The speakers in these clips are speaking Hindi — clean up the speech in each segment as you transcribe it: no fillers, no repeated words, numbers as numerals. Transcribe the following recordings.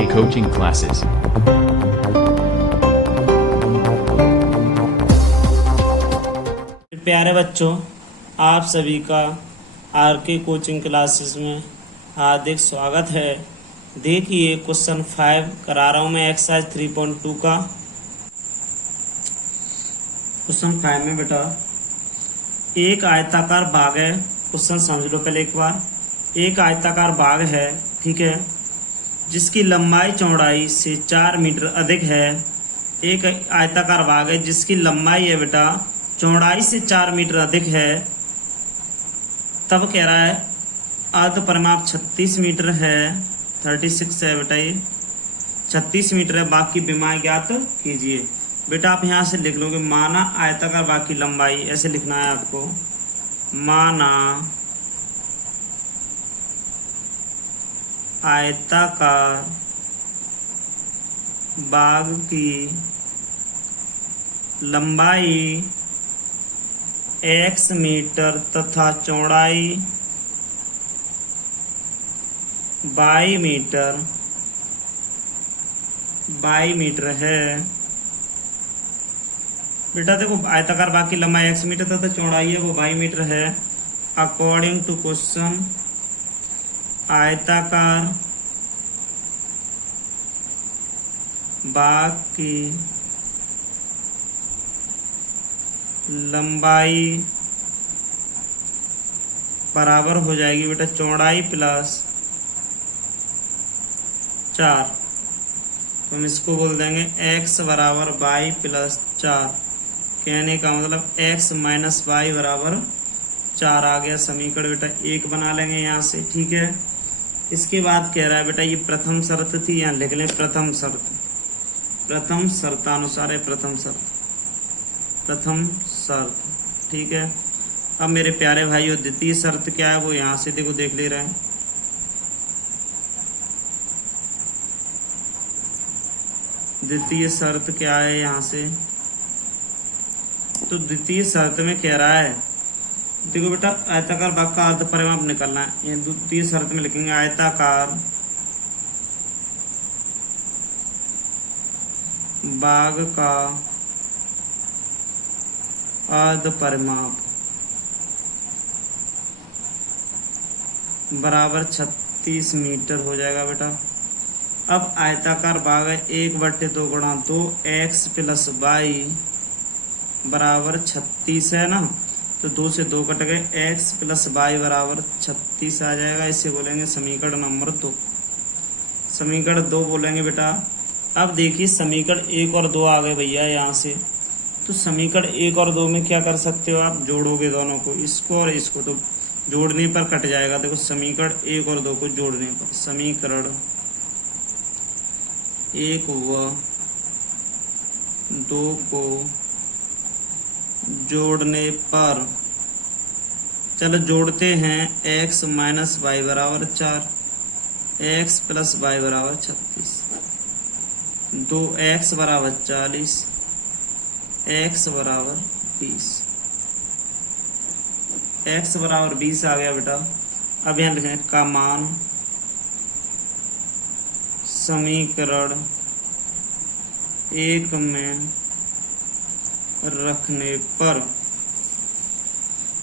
SK Coaching Classes. प्यारे बच्चों, आप सभी का आरके कोचिंग क्लासेस में हार्दिक स्वागत है। देखिए क्वेश्चन 5 करा रहा हूँ मैं एक्सरसाइज 3.2 का। क्वेश्चन 5 में बेटा एक आयताकार बाग है। क्वेश्चन समझ लो पहले एक बार। एक आयताकार बाग है, ठीक है, जिसकी लंबाई चौड़ाई से 4 मीटर अधिक है। एक आयताकार बाग है जिसकी लंबाई है बेटा चौड़ाई से 4 मीटर अधिक है। तब कह रहा है अर्ध परिमाप 36 मीटर है, 36 है बेटा, ये 36 मीटर है। बाग की विमाएं ज्ञात कीजिए। बेटा आप यहाँ से लिख लोगे माना आयताकार बाग की लंबाई, ऐसे लिखना है आपको। माना आयताकार बाग की लंबाई x मीटर तथा चौड़ाई y मीटर है। बेटा देखो आयताकार बाग की लंबाई x मीटर तथा चौड़ाई है वो y मीटर है। अकॉर्डिंग टू क्वेश्चन आयताकार बाग की लंबाई बराबर हो जाएगी बेटा चौड़ाई प्लस 4। तो हम इसको बोल देंगे x बराबर y प्लस 4। कहने का मतलब x माइनस वाई बराबर 4 आ गया। समीकरण बेटा 1 बना लेंगे यहाँ से, ठीक है। इसके बाद कह रहा है बेटा ये प्रथम शर्त थी, यहाँ लिख लें प्रथम शर्त। प्रथम शर्तानुसार है प्रथम शर्त, ठीक है। अब मेरे प्यारे भाइयों द्वितीय शर्त क्या है वो यहाँ से देखो देख ले रहे हैं। द्वितीय शर्त क्या है यहाँ से, तो द्वितीय शर्त में कह रहा है देखो बेटा आयताकार बाग का अर्ध परिमाप निकालना है। ये द्वितीय शर्त में लिखेंगे आयताकार बाग का अर्ध परिमाप बराबर 36 मीटर हो जाएगा बेटा। अब आयताकार बाग है 1/2 गुणा 2 x प्लस वाई बराबर 36 है ना, तो 2 से 2 कट गए, x प्लस वाई बराबर 36 आ जाएगा। इसे बोलेंगे समीकरण नंबर 2। समीकरण 2 बोलेंगे बेटा। अब देखिए समीकरण 1 और 2 आ गए भैया यहाँ से। तो समीकरण 1 और 2 में क्या कर सकते हो आप, जोड़ोगे दोनों को, इसको और इसको, तो जोड़ने पर कट जाएगा। देखो समीकरण 1 और 2 को जोड़ने पर, समीकरण 1 व 2 को जोड़ने पर, चलो जोड़ते हैं, x माइनस वाई बराबर 4, x प्लस वाई बराबर 36, 2x बराबर 40, x बराबर 20, x बराबर 20 आ गया बेटा। अब यहाँ लिखें का मान समीकरण 1 में रखने पर,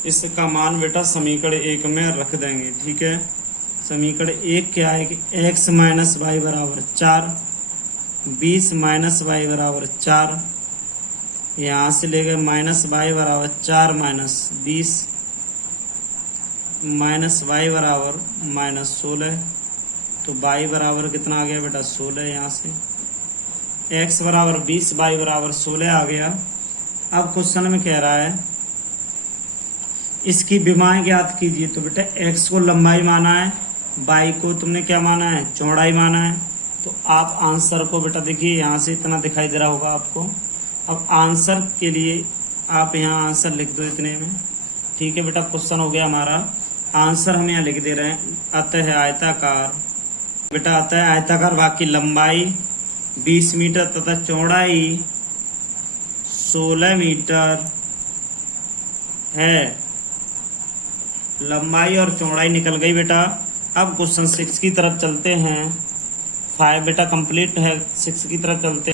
इसका मान बेटा समीकरण 1 में रख देंगे, ठीक है। समीकरण 1 क्या है कि x माइनस वाई बराबर 4, 20 माइनस वाई बराबर 4, यहाँ से ले गए माइनस वाई बराबर 4 माइनस 20, माइनस वाई बराबर माइनस 16, तो वाई बराबर कितना आ गया बेटा 16। यहाँ से x बराबर 20, वाई बराबर 16 आ गया। अब क्वेश्चन में कह रहा है इसकी विमाएं ज्ञात कीजिए। तो बेटा x को लंबाई माना है, y को तुमने क्या माना है, चौड़ाई माना है। तो आप आंसर को बेटा देखिए यहाँ से इतना दिखाई दे रहा होगा आपको। अब आंसर के लिए आप यहाँ आंसर लिख दो इतने में, ठीक है बेटा। क्वेश्चन हो गया हमारा, आंसर हम यहाँ लिख दे रहे हैं। अतः आयताकार बेटा, अतः आयताकार बाग की लंबाई 20 मीटर तथा चौड़ाई 16 मीटर है। लंबाई और चौड़ाई निकल गई बेटा। अब क्वेश्चन 6 की तरफ चलते हैं। 5 बेटा कंप्लीट है, 6 की तरफ चलते।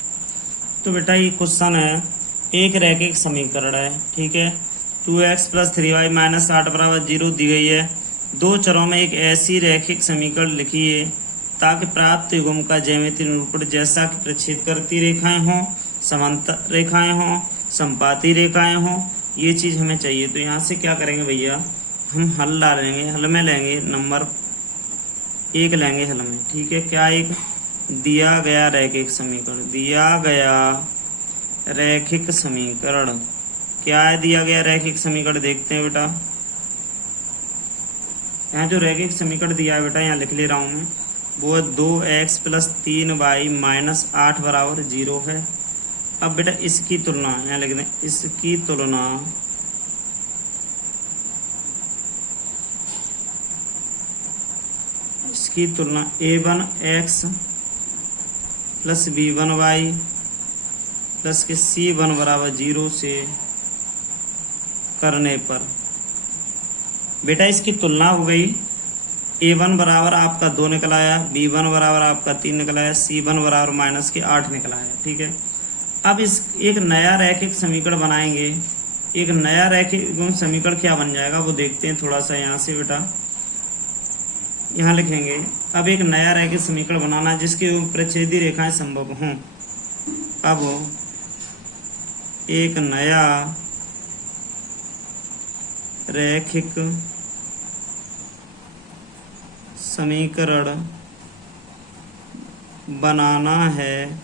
तो बेटा ये क्वेश्चन है, एक रैखिक समीकरण है, ठीक है। 2x + 3y - 8 = 0 दी गई है। दो चरों में एक ऐसी रैखिक समीकरण लिखिए ताकि प्राप्त युग्म का ज्यामितीय निरूपण जैसा कि प्रक्षेद करती रेखाएं हों, समांतर रेखाएं हों, संपाती रेखाएं हों, ये चीज हमें चाहिए। तो यहाँ से क्या करेंगे भैया, हम हल डालेंगे, हल में लेंगे नंबर 1 लेंगे हल में, ठीक है। क्या एक दिया गया रैखिक समीकरण, दिया गया रैखिक समीकरण क्या है, दिया गया रैखिक समीकरण देखते हैं बेटा। यहाँ जो रैखिक समीकरण दिया है बेटा, यहाँ लिख ले रहा हूं मैं, वो 2x + 3y - 8 = 0 है। अब बेटा इसकी तुलना यहाँ लिख दें, इसकी तुलना a1x + b1y + c1 = 0 से करने पर बेटा इसकी तुलना हो गई। a1 बराबर आपका 2 निकल आया, b1 बराबर आपका 3 निकल आया, c1 बराबर -8 निकल आया, ठीक है। अब इस एक नया रैखिक समीकरण बनाएंगे। एक नया रैखिक समीकरण क्या बन जाएगा वो देखते हैं थोड़ा सा। यहाँ से बेटा यहाँ लिखेंगे, अब एक नया रैखिक समीकरण बनाना जिसके प्रच्छेदी रेखाएं संभव हों। अब एक नया रैखिक समीकरण बनाना है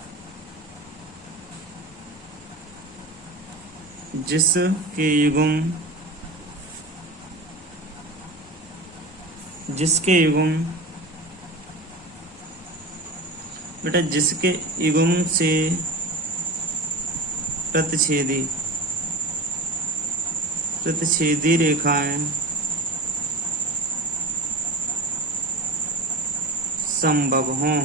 जिसके युग्म बेटा जिसके युग्म से प्रतिच्छेदी रेखाएं संभव हों।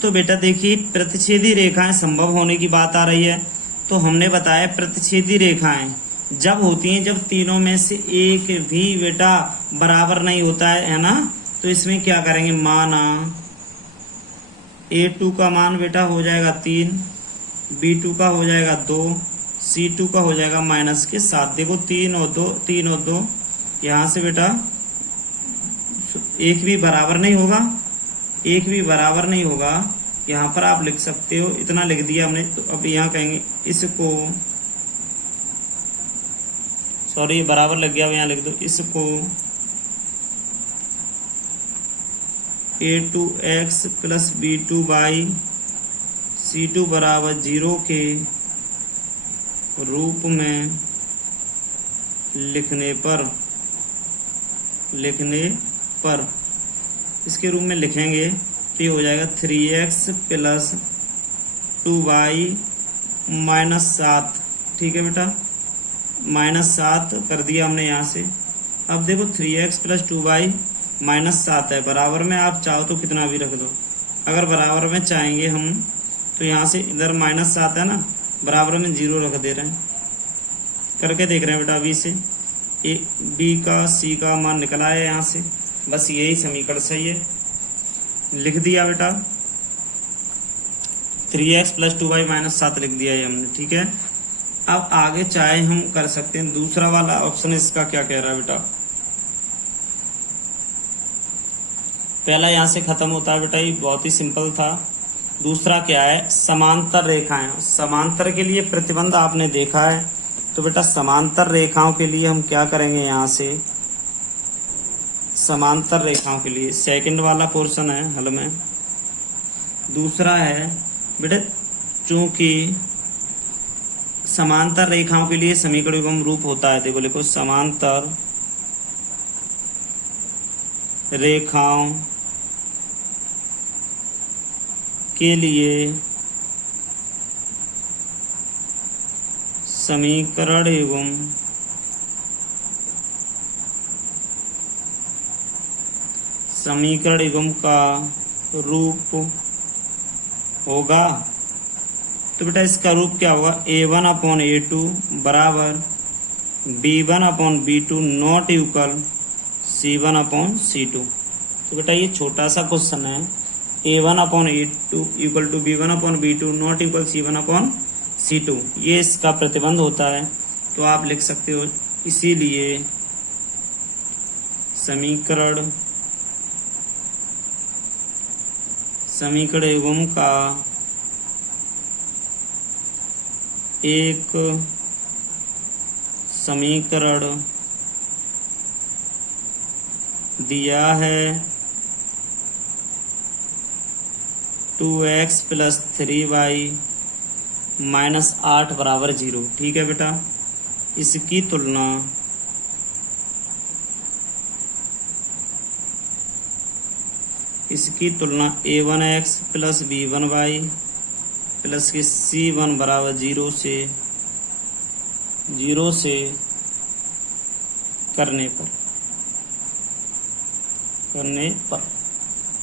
तो बेटा देखिए, प्रतिच्छेदी रेखाएं संभव होने की बात आ रही है। तो हमने बताया प्रतिच्छेदी रेखाएं जब होती हैं जब तीनों में से एक भी बेटा बराबर नहीं होता है ना। तो इसमें क्या करेंगे, माना a2 का मान बेटा हो जाएगा 3, b2 का हो जाएगा 2, c2 का हो जाएगा -7। देखो 3 और 2 यहाँ से बेटा एक भी बराबर नहीं होगा, यहाँ पर आप लिख सकते हो, इतना लिख दिया हमने। तो अब यहाँ कहेंगे इसको, सॉरी बराबर लग गया, अब यहाँ लिख दो इसको a2x + b2y c2 = 0 के रूप में लिखने पर इसके रूप में लिखेंगे तो ये हो जाएगा 3x + 2y - 7, ठीक है बेटा। -7 कर दिया हमने यहाँ से। अब देखो 3x + 2y - 7 है, बराबर में आप चाहो तो कितना भी रख दो। अगर बराबर में चाहेंगे हम तो यहाँ से इधर -7 है ना, बराबर में 0 रख दे रहे हैं। करके देख रहे हैं बेटा अभी से b का c का मान निकला है यहाँ से। बस यही समीकरण सही है, लिख दिया बेटा। 3x + 2y - 7 लिख दिया है हमने, ठीक है। अब आगे चाहे हम कर सकते हैं दूसरा वाला ऑप्शन, इसका क्या कह रहा है बेटा। पहला यहाँ से खत्म होता है बेटा, ये बहुत ही सिंपल था। दूसरा क्या है, समांतर रेखाएं। समांतर के लिए प्रतिबंध आपने देखा है, तो बेटा समांतर रेखाओं के लिए हम क्या करेंगे, यहाँ से समांतर रेखाओं के लिए सेकंड वाला पोर्शन है हल में। दूसरा है बेटा, चूंकि समांतर रेखाओं के लिए समीकरण युग्म रूप होता है, देखो लिखो समांतर रेखाओं के लिए समीकरण युग्म का रूप होगा। तो बेटा इसका रूप क्या होगा, a1/a2 = b1/b2 not equal C1/C2। तो बेटा ये छोटा सा क्वेश्चन है, A1/A2 equal to B1/B2 not equal C1/C2, ये इसका प्रतिबंध होता है। तो आप लिख सकते हो इसीलिए समीकरण एवं का एक समीकरण दिया है 2x + 3y - 8 = 0। ठीक है बेटा, इसकी तुलना a1x + b1y प्लस के C1 = 0 से करने पर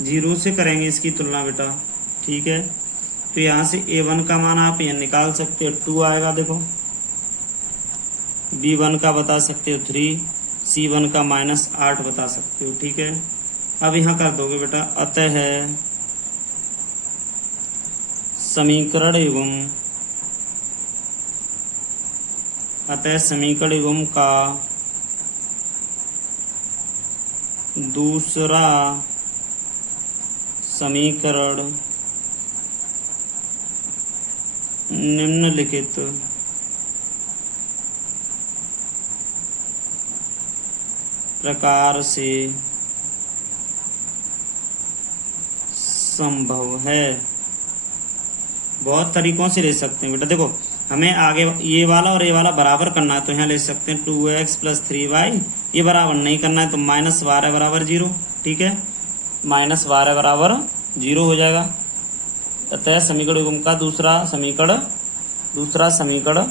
0 से करेंगे इसकी तुलना बेटा। ठीक है, तो यहाँ से A1 का मान आप यहाँ निकाल सकते हो 2 आएगा, देखो B1 का बता सकते हो 3, C1 का -8 बता सकते हो। ठीक है, अब यहाँ कर दोगे बेटा, अतः समीकरण एवं का दूसरा समीकरण निम्नलिखित प्रकार से संभव है। बहुत तरीकों से ले सकते हैं बेटा। देखो हमें आगे ये वाला और ये वाला बराबर करना है, तो यहाँ ले सकते हैं 2x + 3y, ये बराबर नहीं करना है तो -12 = 0। ठीक है, -12 = 0 हो जाएगा। अतः समीकरण एवं का दूसरा समीकरण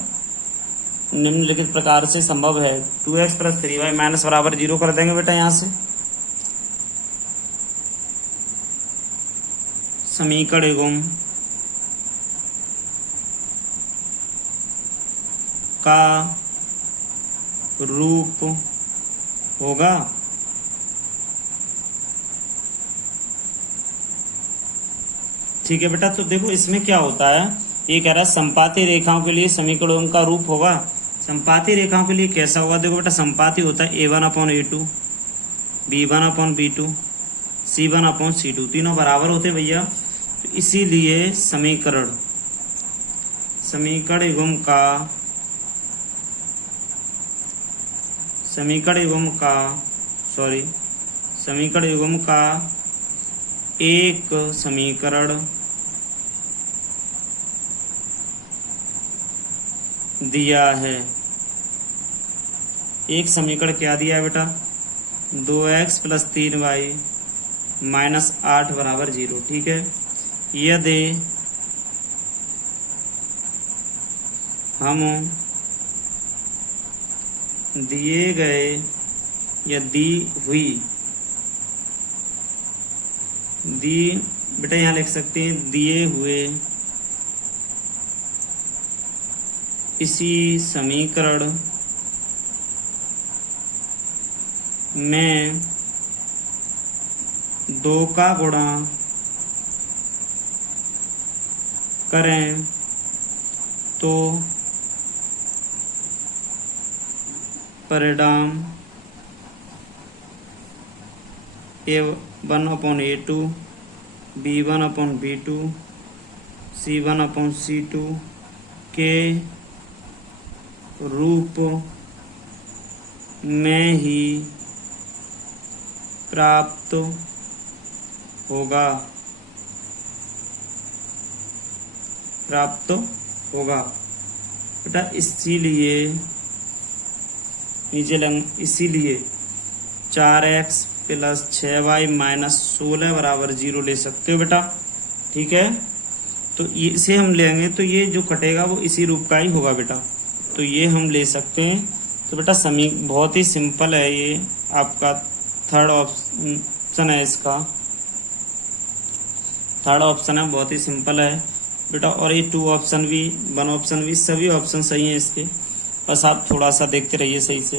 निम्नलिखित प्रकार से संभव है। 2x + 3y - 0 कर देंगे बेटा यहाँ से। समीकरण एवं का रूप होगा ठीक है बेटा। तो देखो इसमें क्या होता है, ये कह रहा है संपाती रेखाओं के लिए समीकरणों का रूप होगा। संपाती रेखाओं के लिए कैसा होगा, देखो बेटा संपाती होता है A1/A2 B1/B2 C1/C2, तीनों बराबर होते हैं भैया। तो इसीलिए समीकरण एवं का एक समीकरण दिया है। एक समीकरण क्या दिया है बेटा, 2x + 3y - 8 = 0। ठीक है, यदि हम दिए गए या बेटा यहाँ लिख सकते हैं दिए हुए इसी समीकरण में 2 का गुणा करें तो परिणाम A1/A2 B1/B2 C1/C2 के रूप में ही प्राप्त होगा बेटा। इसीलिए 4x + 6y - 16 = 0 ले सकते हो बेटा। ठीक है, तो इसे हम लेंगे तो ये जो कटेगा वो इसी रूप का ही होगा बेटा। तो ये हम ले सकते हैं। तो बेटा बहुत ही सिंपल है, ये आपका थर्ड ऑप्शन है, इसका थर्ड ऑप्शन है, बहुत ही सिंपल है बेटा। और ये 1 ऑप्शन भी सभी ऑप्शन सही हैं इसके, बस आप थोड़ा सा देखते रहिए सही से।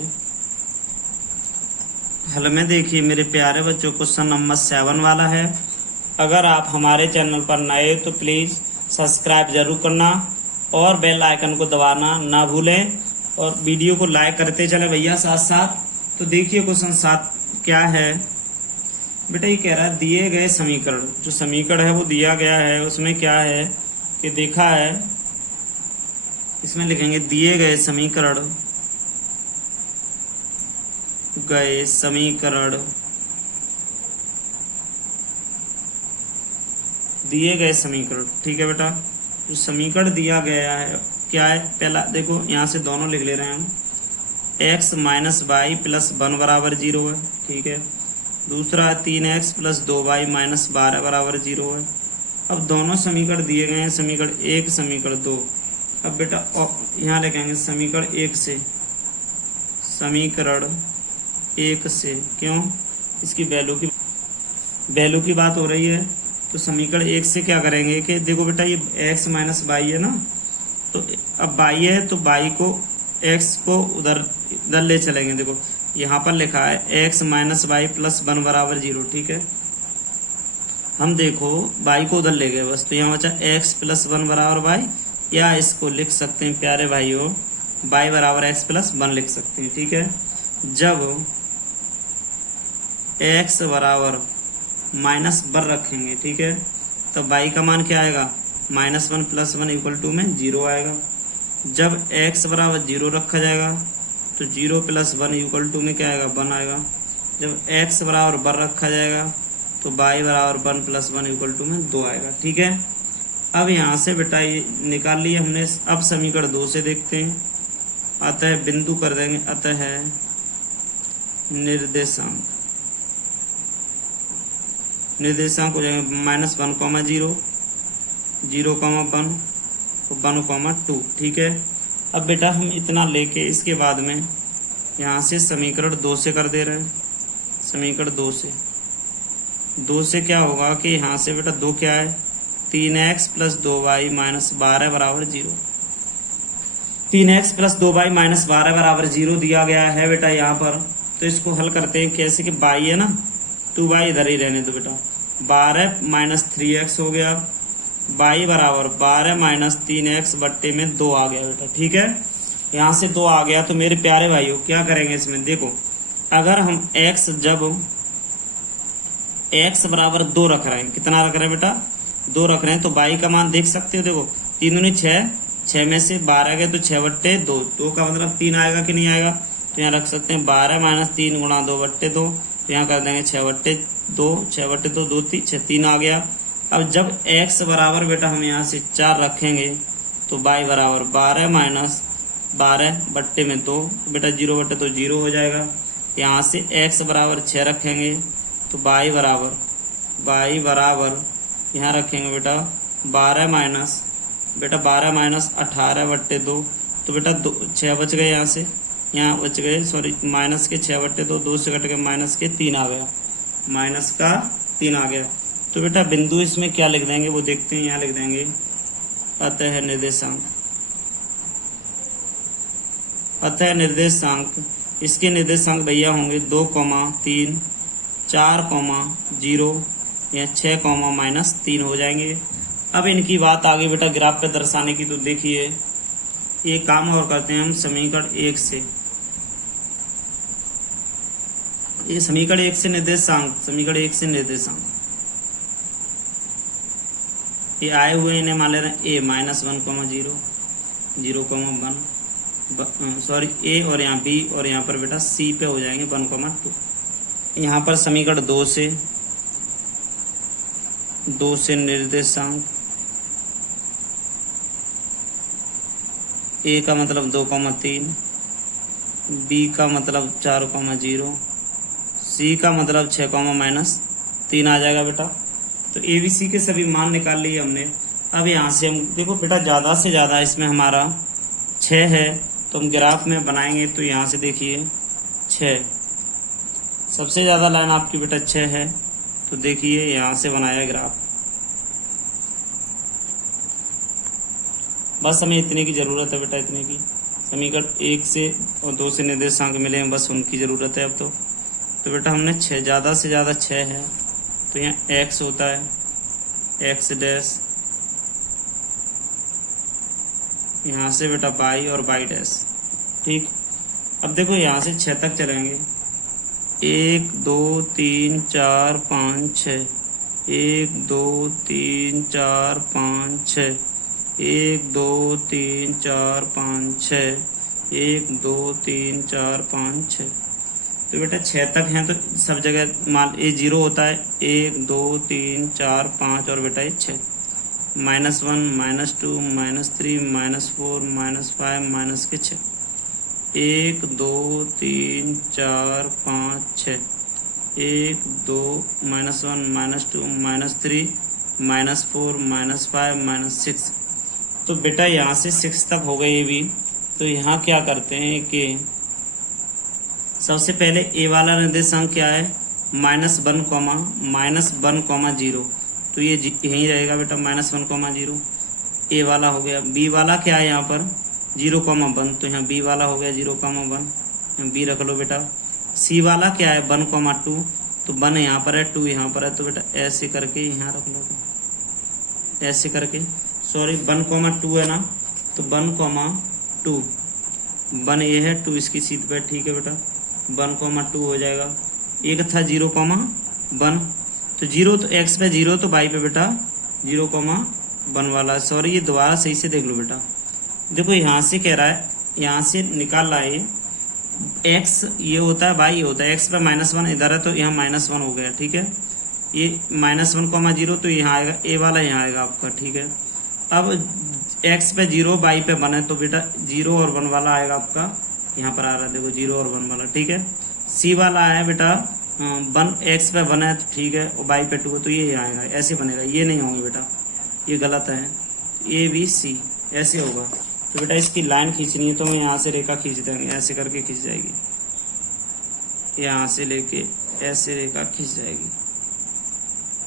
हल में देखिए मेरे प्यारे बच्चों, क्वेश्चन नंबर 7 वाला है। अगर आप हमारे चैनल पर नए हो तो प्लीज सब्सक्राइब जरूर करना और बेल आइकन को दबाना ना भूलें और वीडियो को लाइक करते चले भैया साथ साथ। तो देखिए क्वेश्चन 7 क्या है बेटा, ये कह रहा है दिए गए समीकरण, जो समीकरण है वो दिया गया है, उसमें क्या है कि देखा है, इसमें लिखेंगे दिए गए समीकरण, दिए गए समीकरण। ठीक है बेटा, जो समीकरण दिया गया है क्या है, पहला देखो यहां से दोनों लिख ले रहे हैं हम, x माइनस वाई प्लस 1 बराबर 0 है। ठीक है, दूसरा 3x प्लस 2y माइनस 12 बराबर 0 है। अब दोनों समीकरण दिए गए हैं, समीकरण 1 समीकरण 2। अब बेटा यहाँ लिखेंगे समीकरण 1 से, समीकरण 1 से, क्यों, इसकी वैल्यू की बात हो रही है। तो समीकरण 1 से क्या करेंगे कि देखो बेटा ये x माइनस वाई है ना, तो अब y है तो y को x को उधर ले चलेंगे। देखो यहाँ पर लिखा है x माइनस वाई प्लस 1 बराबर 0। ठीक है, हम देखो y को उधर ले गए बस, तो यहाँ बचा x प्लस 1 बराबर y, या इसको लिख सकते हैं प्यारे भाइयों y बराबर x प्लस 1 लिख सकते हैं। ठीक है, जब x बराबर -1 रखेंगे, ठीक है, तो y का मान क्या आएगा, -1 प्लस 1 इक्वल टू में 0 आएगा। जब x बराबर 0 रखा जाएगा तो 0 प्लस 1 इक्वल टू में क्या आएगा, 1 आएगा। जब x बराबर 1 रखा जाएगा तो y बराबर 1 प्लस 1 इक्वल टू में 2 आएगा। ठीक है, अब यहाँ से बेटा ये निकाल लिए हमने। अब समीकरण 2 से देखते हैं। अतः बिंदु कर देंगे, अतः निर्देशांक हो जाएंगे -1, 0, 0, 1, 1, 2। ठीक है, अब बेटा हम इतना लेके इसके बाद में यहाँ से समीकरण 2 से कर दे रहे हैं। समीकरण 2 से क्या होगा कि यहाँ से बेटा 2 क्या है, 3x प्लस 2y माइनस 12 बराबर 0। 3x प्लस 2y माइनस 12 बराबर 0 दिया गया है बेटा यहाँ पर। तो इसको हल करते हैं कैसे कि y है ना, 2y इधर ही रहने दो बेटा, 12 माइनस 3x हो गया, y बराबर 12 माइनस 3x बट्टे में 2 आ गया बेटा। ठीक है, यहाँ से 2 आ गया। तो मेरे प्यारे भाइयों क्या करेंगे इसमें, देखो अगर हम जब x बराबर 2 रख रहे हैं, कितना रख रहे हैं बेटा, 2 रख रहे हैं, तो y का मान देख सकते हो। देखो 3 दूनी 6, 6 में से 12 गए तो 6 बट्टे 2, 2 का मतलब 3 आएगा कि नहीं आएगा। तो यहाँ रख सकते हैं 12 माइनस 3 गुणा 2 बट्टे 2, तो यहाँ कर देंगे 6 बट्टे 2, 6 बट्टे 2, 2 3 आ गया। अब जब x बराबर बेटा हम यहाँ से 4 रखेंगे तो y बराबर 12 माइनस 12 बट्टे में 2, बेटा 0 बट्टे 2 0 हो जाएगा। यहाँ से x बराबर 6 रखेंगे तो y बराबर यहाँ रखेंगे बेटा 12 माइनस 18 बट्टे 2, तो बेटा 6 बच गए, यहाँ से यहाँ बच गए, सॉरी माइनस के 6 बट्टे 2, 2 से कट के माइनस के 3 आ गया, माइनस का 3 आ गया। तो बेटा बिंदु इसमें क्या लिख देंगे वो देखते हैं। यहाँ लिख देंगे अतः निर्देशांक, इसके निर्देशांक भैया होंगे 2, 3, 4, 0 या 6, -3 हो जाएंगे। अब इनकी बात आ गई बेटा ग्राफ पे दर्शाने की। तो देखिए ये काम और करते हैं हम समीकरण 1 से। ये समीकरण 1 से निर्देशांक, ये आए हुए इन्हें मान ले रहे हैं a -1, 0, 0, 1, सॉरी a और यहाँ b और यहाँ पर बेटा c पे हो जाएंगे 1, 2। यहाँ पर समीकरण 2 से निर्देशांक a का मतलब 2, 3, b का मतलब 4, 0, c का मतलब 6, -3 आ जाएगा बेटा। तो ABC के सभी मान निकाल लिए हमने। अब यहाँ से हम देखो बेटा ज़्यादा से ज़्यादा इसमें हमारा 6 है, तो हम ग्राफ में बनाएंगे। तो यहाँ से देखिए 6 सबसे ज़्यादा लाइन आपकी बेटा 6 है, तो देखिए यहाँ से बनाया ग्राफ। बस हमें इतने की ज़रूरत है बेटा, इतने की। समीकरण 1 से और 2 से निर्देशांक मिले हैं, बस उनकी ज़रूरत है अब। तो बेटा हमने 6 ज़्यादा से ज़्यादा 6 है तो यहाँ x होता है x डैश, यहाँ से बेटा y और y डैश। ठीक, अब देखो यहाँ से 6 तक चलेंगे, 1 2 3 4 5 6, 1 2 3 4 5 6, 1 2 3 4 5 6, 1 2 3 4 5 6। तो बेटा 6 तक हैं तो सब जगह मान ये 0 होता है, 1 2 3 4 5 और बेटा ये 6, -1 -2 -3 -4 -5 माइनस के 6, 1 2 3 4 5 6, 1 2 -1 -2 -3 -4 -5 -6। तो बेटा यहाँ से 6 तक हो गए ये भी। तो यहाँ क्या करते हैं कि सबसे पहले ए वाला निर्देशांक क्या है, -1, -1, 0। तो ये यहीं रहेगा बेटा, -1, 0 ए वाला हो गया। बी वाला क्या है यहाँ पर 0, 1, तो यहाँ बी वाला हो गया 0, 1, यहाँ बी रख लो बेटा। सी वाला क्या है 1, 2, तो 1 यहाँ पर है 2 यहाँ पर है, तो बेटा ऐसे करके यहाँ रख लो, ऐसे करके, सॉरी 1, 2 है ना, तो 1, 2, 1 ये है 2 इसकी सीध पे, ठीक है बेटा 1, 2 हो जाएगा। एक था 0, 1, तो 0 तो x पे 0 तो y पे बेटा 0, 1 वाला, सॉरी ये दोबारा सही से देख लो बेटा। देखो यहाँ से कह रहा है, यहाँ से निकाल रहा है x ये होता है, y ये होता है, x पे -1 इधर है तो यहाँ -1 हो गया, ठीक है। ये -1, 0 तो यहाँ आएगा, a वाला यहाँ आएगा आपका, ठीक है। अब x पे 0 y पे 1 है तो बेटा 0 और 1 वाला आएगा आपका, यहाँ पर आ रहा है देखो 0 और 1 वाला, ठीक है। c वाला है बेटा 1 x पे 1 है तो ठीक है, और y पे 2 है तो ये आएगा, ऐसे बनेगा, ये नहीं होंगे बेटा, ये गलत है, a b c ऐसे होगा। तो बेटा इसकी लाइन खींचनी है तो मैं यहाँ से रेखा खींच देंगे, ऐसे करके खींच जाएगी, यहाँ से लेके ऐसे रेखा खींच जाएगी,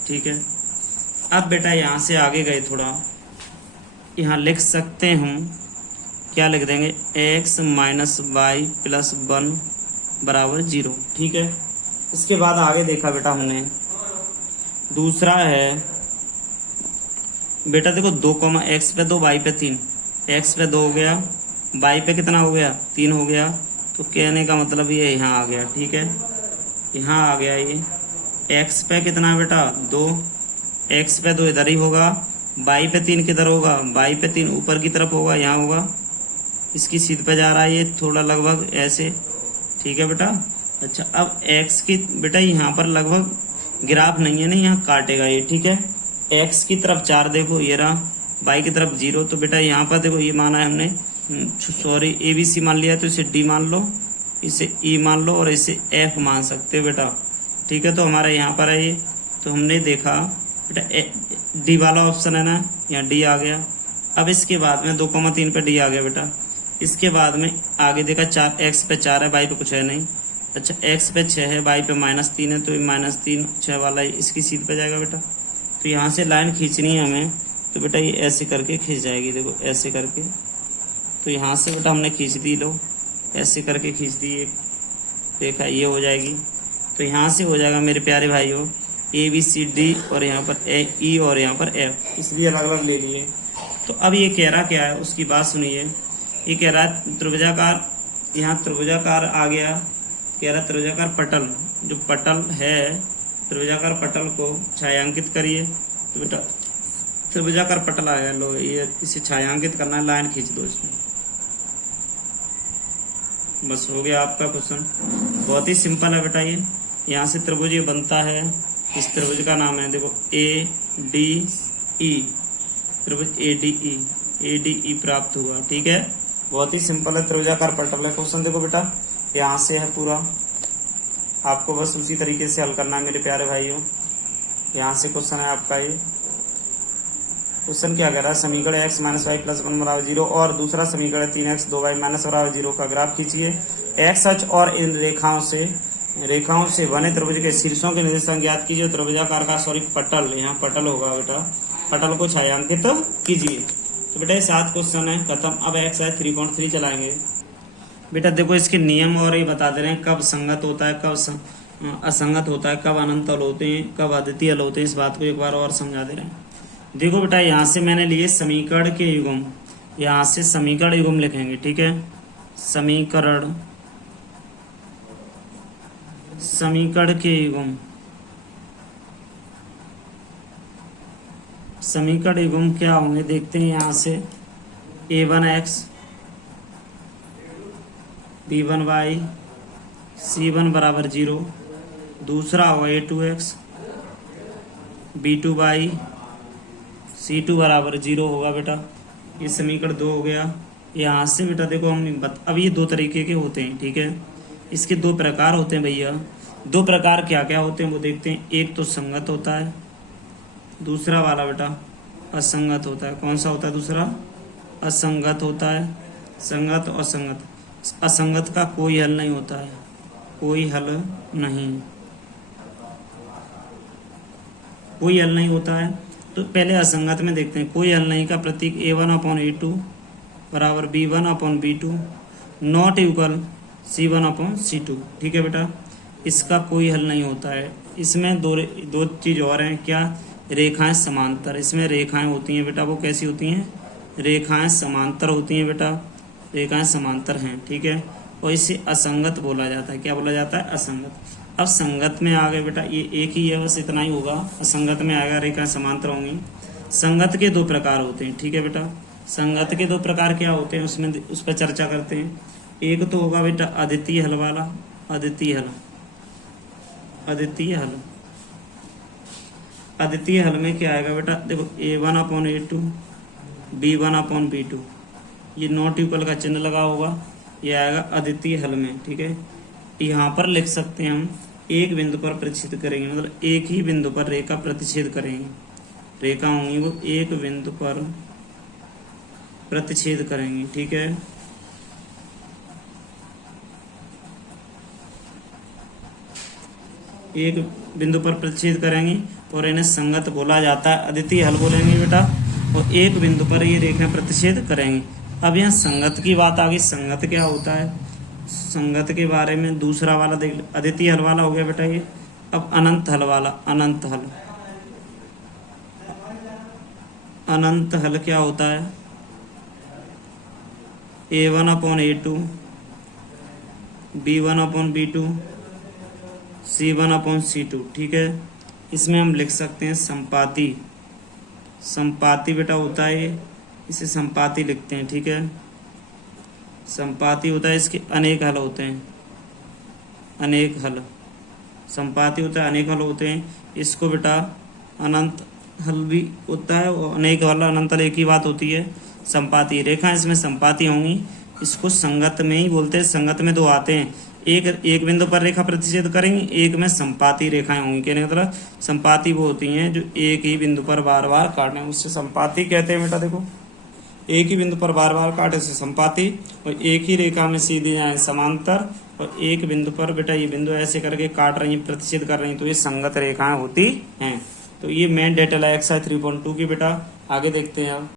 ठीक है। अब बेटा यहाँ से आगे गए थोड़ा, यहाँ लिख सकते हम, क्या लिख देंगे, x - y + 1 = 0, ठीक है। इसके बाद आगे देखा बेटा हमने, दूसरा है बेटा देखो 2, x पे 2 y पे 3, x पे 2 हो गया, y पे कितना हो गया 3 हो गया, तो कहने का मतलब ये यहाँ आ गया, ठीक है, यहाँ आ गया ये। x पे कितना है बेटा 2, x पे 2 इधर ही होगा, y पे 3 किधर होगा, y पे 3 ऊपर की तरफ होगा, यहाँ होगा, इसकी सीध पे जा रहा है ये थोड़ा लगभग ऐसे, ठीक है बेटा। अच्छा अब x की बेटा यहाँ पर लगभग ग्राफ नहीं है ना, यहाँ काटेगा ये, ठीक है। x की तरफ 4 देखो ये रहा, y की तरफ 0, तो बेटा यहाँ पर देखो ये माना है हमने, सॉरी ABC मान लिया, तो इसे D मान लो, इसे E मान लो और इसे F मान सकते हो बेटा, ठीक है। तो हमारा यहाँ पर है ये, तो हमने देखा बेटा D वाला ऑप्शन है ना, यहाँ D आ गया। अब इसके बाद में 2, 3 पे D आ गया बेटा। इसके बाद में आगे देखा 4, x पे 4 है, y पे कुछ है नहीं। अच्छा x पे 6 है, y पे -3 है, तो ये -3 6 वाला इसकी सीध पे जाएगा बेटा। तो यहाँ से लाइन खींचनी है हमें, तो बेटा ये ऐसे करके खींच जाएगी, देखो ऐसे करके। तो यहाँ से बेटा हमने खींच दी, लो ऐसे करके खींच दी एक रेखा, ये हो जाएगी। तो यहाँ से हो जाएगा मेरे प्यारे भाइयों ABCD, और यहाँ पर E और यहाँ पर F, इसलिए अलग अलग ले लिए। तो अब ये कह रहा क्या है, उसकी बात सुनिए। ये कह रहा है त्रिभुजाकार, यहाँ त्रिभुजाकार आ गया, कह रहा त्रिभुजाकार पटल, जो पटल है त्रिभुजाकार पटल को छायांकित करिए। तो बेटा त्रिभुजाकार पटल आ गया, लो ये इसे छायांकित करना है, लाइन खींच दो इसमें, बस हो गया आपका क्वेश्चन। बहुत ही सिंपल है बेटा ये। यहाँ से त्रिभुज ये बनता है, इस त्रिभुज का नाम है देखो ADE, त्रिभुज ADE प्राप्त हुआ, ठीक है। बहुत ही सिंपल है, त्रिभुजाकार पटल है। क्वेश्चन देखो बेटा यहाँ से है पूरा, आपको बस उसी तरीके से हल करना है मेरे प्यारे भाइयों। यहाँ से क्वेश्चन है आपका ये। क्वेश्चन क्या कह रहा है, समीकरण x - y + 1 = 0 और दूसरा समीकरण 3x 2y - 0 का ग्राफ खींचिए। x अक्ष और इन रेखाओं से बने त्रिभुज के शीर्षों के निर्देशांक ज्ञात कीजिए। त्रिभुजाकार का सॉरी पटल, यहाँ पटल होगा बेटा, पटल को छायांकित कीजिए। तो बेटा ये 7 क्वेश्चन है खत्म। अब x है 3.3 चलाएंगे। बेटा देखो इसके नियम और ये बता दे रहे हैं, कब संगत होता है, कब असंगत होता है, कब अनंत हल होते हैं, कब अद्वितीय हल होते हैं। इस बात को एक बार और समझा दे रहे हैं। देखो बेटा यहाँ से मैंने लिए समीकरण के युग्म, यहाँ से समीकरण युग्म लिखेंगे, ठीक है। समीकरण के युग्म, समीकरण युग्म क्या होंगे देखते हैं। यहाँ से a1x b1y c1 बराबर 0, दूसरा होगा a2x b2y c2 बराबर 0 होगा बेटा। ये समीकरण 2 हो गया। यहाँ से बेटा देखो अब ये दो तरीके के होते हैं, ठीक है। इसके दो प्रकार होते हैं भैया। दो प्रकार क्या क्या होते हैं वो देखते हैं। एक तो संगत होता है, दूसरा वाला बेटा असंगत होता है। कौन सा होता है दूसरा? असंगत होता है। संगत और असंगत, असंगत का कोई हल नहीं होता है, कोई हल नहीं, कोई हल नहीं होता है। तो पहले असंगत में देखते हैं। कोई हल नहीं का प्रतीक a1/a2 बराबर b1/b2 नॉट इक्वल c1/c2, ठीक है बेटा। इसका कोई हल नहीं होता है। इसमें दो चीज़ और हैं, क्या? रेखाएं समांतर। इसमें रेखाएं होती हैं बेटा, वो कैसी होती हैं? रेखाएं समांतर होती हैं बेटा, रेखाएं समांतर हैं, ठीक है। और इसे असंगत बोला जाता है। क्या बोला जाता है? असंगत। अब संगत में आ गए बेटा, ये एक ही है, बस इतना ही होगा। असंगत में आएगा रेखाएं समांतर होंगी। संगत के दो प्रकार होते हैं, ठीक है बेटा। संगत के दो प्रकार क्या होते हैं उसमें उस पर चर्चा करते हैं। एक तो होगा बेटा अद्वितीय हल वाला, अद्वितीय हल। अद्वितीय हल, अद्वितीय हल में क्या आएगा बेटा? देखो a1/a2 b1/b2, ये नॉट इक्वल का चिन्ह लगा होगा, ये आएगा अद्वितीय हल में, ठीक है। यहाँ पर लिख सकते हैं हम एक बिंदु पर प्रतिच्छेद करेंगे, मतलब एक ही बिंदु पर रेखा प्रतिच्छेद करेंगे। रेखा होंगी वो एक बिंदु पर प्रतिच्छेद करेंगे, ठीक है। एक बिंदु पर प्रतिच्छेद करेंगे और इन्हें संगत बोला जाता है, अद्वितीय हल बोलेंगे बेटा। और एक बिंदु पर ये रेखा प्रतिच्छेद करेंगे। अब यहाँ संगत की बात आ गई। संगत क्या होता है? संगत के बारे में दूसरा वाला देख, अद्वितीय हल वाला हो गया बेटा ये। अब अनंत हल वाला, अनंत हल। अनंत हल क्या होता है? a1/a2 b1/b2 c1/c2, ठीक है। इसमें हम लिख सकते हैं संपाती। संपाती बेटा होता है, इसे संपाती लिखते हैं, ठीक है। संपाती होता है, इसके अनेक हल होते हैं, अनेक हल। संपाती होता है, अनेक हल होते हैं। इसको बेटा अनंत हल भी होता है और अनेक हल, अनंत हल एक ही बात होती है। संपाती रेखा इसमें संपाती होंगी। इसको संगत में ही बोलते हैं। संगत में दो आते हैं, एक बिंदु पर रेखा प्रतिच्छेद करेंगे, एक में संपाती रेखाएं होंगी। कहने का मतलब संपाती वो होती हैं जो एक ही बिंदु पर बार बार काटें, उससे संपाती कहते हैं बेटा। देखो एक ही बिंदु पर बार बार काटे से संपाती, और एक ही रेखा में सीधे जाए समांतर, और एक बिंदु पर बेटा ये बिंदु ऐसे करके काट रही है, प्रतिच्छेद कर रही है, तो ये संगत रेखाएं होती हैं। तो ये मेन डेटा एक्सरसाइज 3.2 की बेटा। आगे देखते हैं अब।